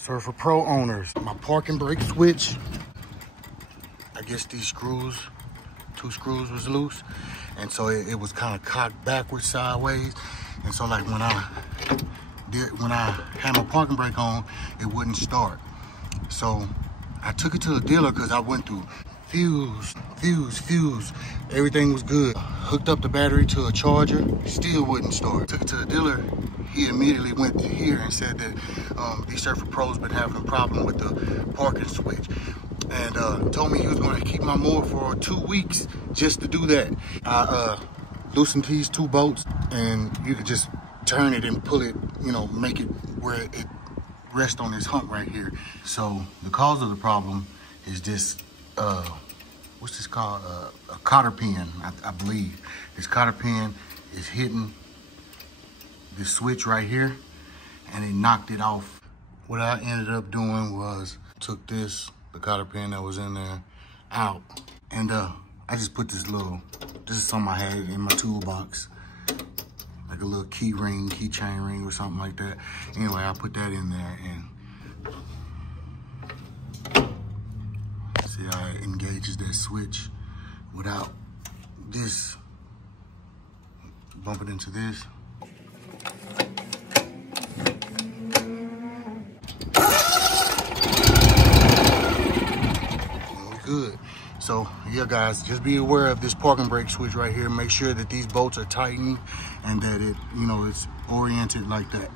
Surfer Pro owners, my parking brake switch, I guess these screws, 2 screws was loose. And so it was kind of cocked backwards, sideways. And so like when I had my parking brake on, it wouldn't start. So I took it to the dealer because I went through fuse. Everything was good. Hooked up the battery to a charger, still wouldn't start. Took it to the dealer. He immediately went to here and said that these Surfer Pros been having a problem with the parking switch. And told me he was going to keep my mower for 2 weeks just to do that. I loosened these 2 bolts, and you could just turn it and pull it, you know, make it where it rests on this hump right here. So the cause of the problem is this, what's this called? A cotter pin, I believe. This cotter pin is hitting the switch right here, and it knocked it off. What I ended up doing was took this, the cotter pin that was in there, out, and I just put this is something I had in my toolbox, like a little key ring, keychain ring or something like that. Anyway, I put that in there, and see how it engages that switch without this bumping into this. Good. So yeah, guys, just be aware of this parking brake switch right here. Make sure that these bolts are tightened and that it, you know, it's oriented like that.